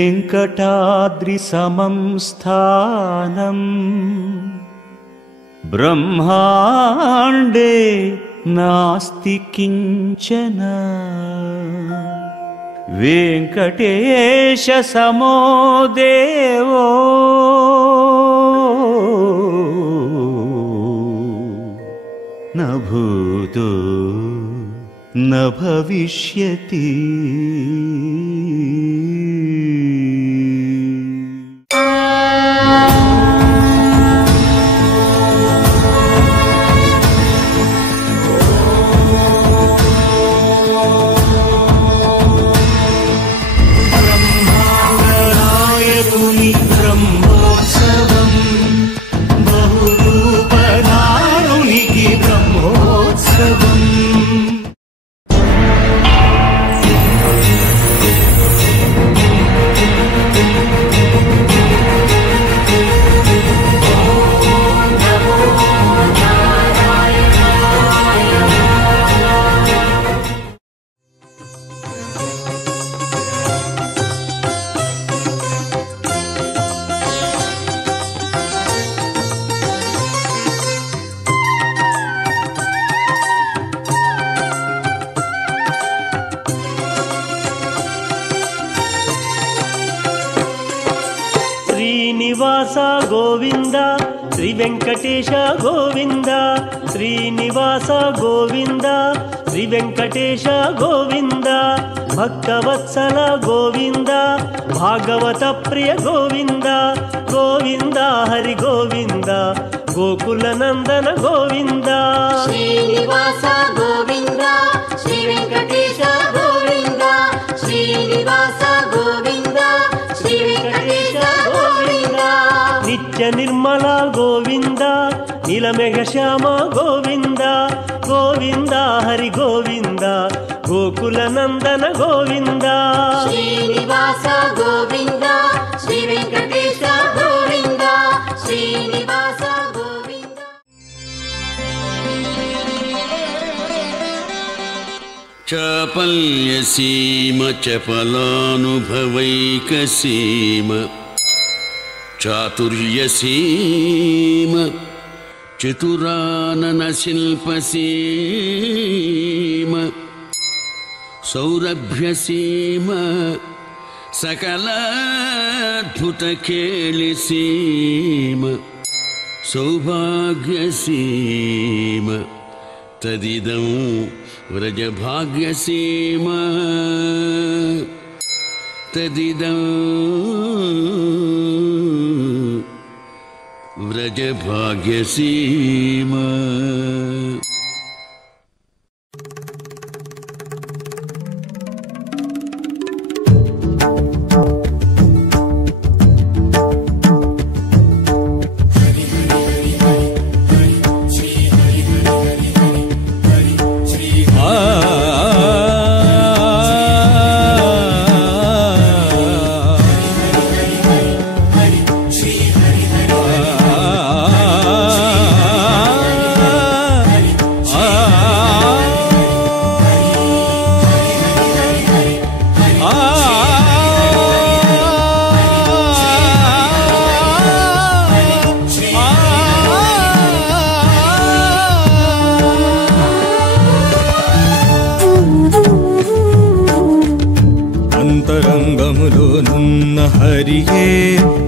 वेंकटाद्रि समं स्थानं ब्रह्मांडे नास्ति किंचन वेंकटेश समो देवो न भूतो न भविष्यति। శ్రీనివాస గోవింద శ్రీ వెంకటేశ గోవింద శ్రీనివాస గోవింద శ్రీ వెంకటేశ గోవింద భక్తవత్సల గోవింద భాగవత ప్రియ గోవింద గోవింద హరి గోవింద గోకుల నందన గోవింద శ్రీనివాస గోవింద శ్రీ వెంకటేశ గోవింద శ్రీనివాస గోవింద శ్రీ వెంకటేశ గోవింద నిత్య నిర్మల గోవింద నీలమేఘ శ్యామ గోవింద గోవింద హరి గోవింద గోకుల నందన గోవింద శ్రీనివాస గోవింద శ్రీ వెంకటేశ గోవింద శ్రీనివాస గోవింద. చాపల్యసీమ చపలానుభవైకసీమ చాతుర్యసీమ చతురానన శిల్పసీమ సౌరభ్యసీమ సకలాద్భుత కేళిసీమ సౌభాగ్యసీమ తదిదం వ్రజభాగ్యసీమ తదిదం వ్రజభాగ్యసీమ. అంతరంగములోనున్న హరియే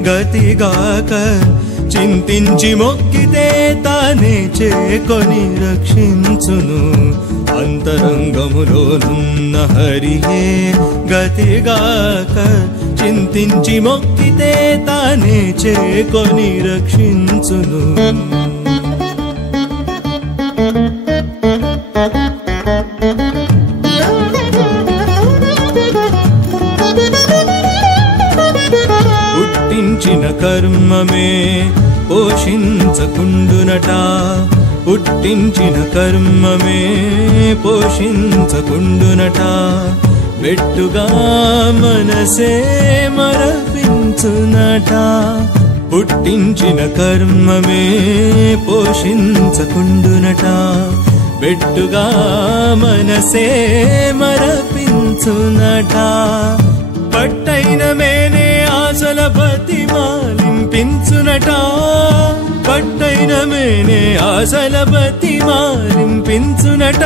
గతిగాక చింతించి మొక్కితే తానే చేకొని రక్షించును. అంతరంగములోనున్న హరియే గతిగాక చింతించి మొక్కితే తానే చేకొని రక్షించును. పుట్టించిన కర్మమే పోషించకుండునట, పుట్టించిన కర్మమే పోషించకుండునట. వెట్టుగా మనసే మరపించునట పుట్టించిన కర్మమే పోషించకుండునట వెట్టుగా మనసే మరపించునట పట్టైన మేనే ఆశల బతిమాలింపించునట పట్టైన మేనే ఆశల బతిమాలింపించునట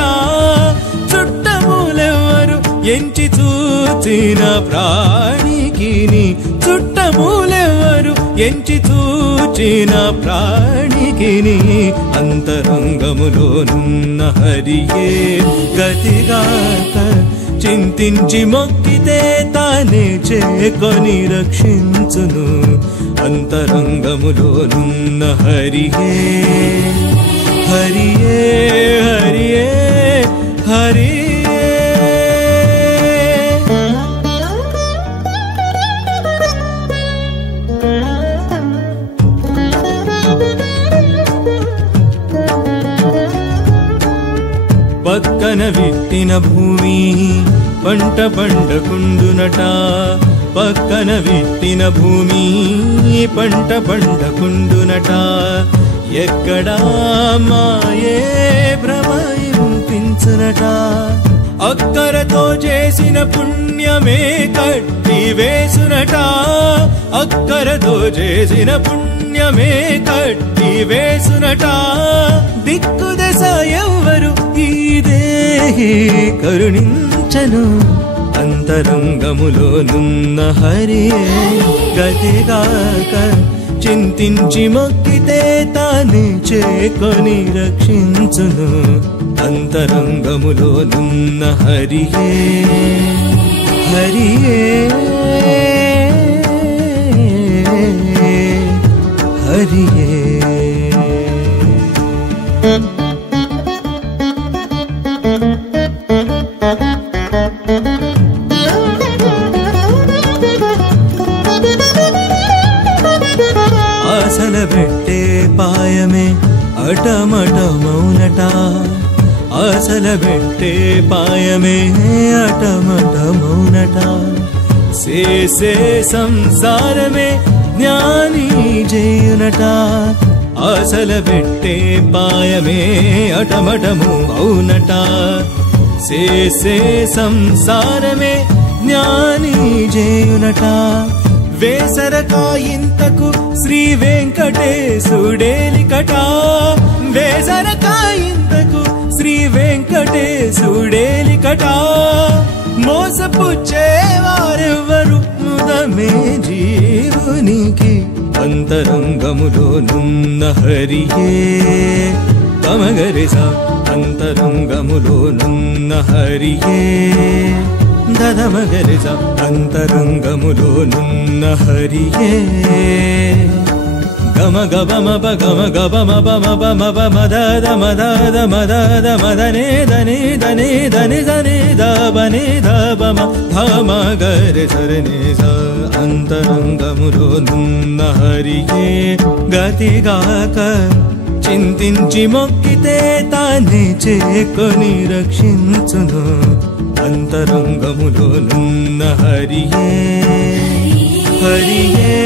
చుట్టమూలెవరు ఎంచి చూచిన ప్రాణికిని చుట్టమూలెవరు ఎంచి చూచిన ప్రాణికిని అంతరంగములోనున్న హరియే గతిగాక చింతించి మొక్కితే తానే చేకొని రక్షించును అంతరంగములోనున్న హరియే హరియే హరియే హరియే పక్కన విత్తిన భూమి పంట పండకుండునట పక్కన విత్తిన భూమి పంట పండకుండునట ఎక్కడా మాయే భ్రమయింపించునట అక్కరతో చేసిన పుణ్యమే కట్టి వేసునట అక్కరతో చేసిన పుణ్యమే కట్టి వేసునట దిక్కు దశ ఎవ్వరు ఈ దేహి కరుణించను అంతరంగములోనున్న హరియే గతిగాక చింతించి మొక్కితే తానే చేకొని రక్షించును అంతరంగములోనున్న హరియే హరియే హరియే ఆశల పెట్టే పాయమే అటమటమౌనట ఆశల పెట్టే పాయమే అటమటమౌనట చేసే సంసారమే జ్ఞాని చేయునట ఆశల పెట్టే పాయమే అటమటము అవునట చేసే సంసారమే జ్ఞాని చేయునట వేసరకాయింతకు శ్రీ వెంకటేశుడేలికట వేసరకాయింతకు శ్రీ వెంకటేశుడేలికట మోసపుచ్చేవారెవ్వరు ముదమే జీవునికి అంతరంగములోనున్న హరియే కమగరిస అంతరంగములోనున్న హరియే దదమగరిస అంతరంగములోనున్న హరియే గమ గమ గమ గమ మద మద మద మదనే దని దని దని దని దబని దబమ ధమ గరి సరిని స అంతరంగములోనున్న హరియే గతిగాక చింతించి మొక్కితే తానే చేకొని రక్షించును అంతరంగములోనున్న హరియే హరియే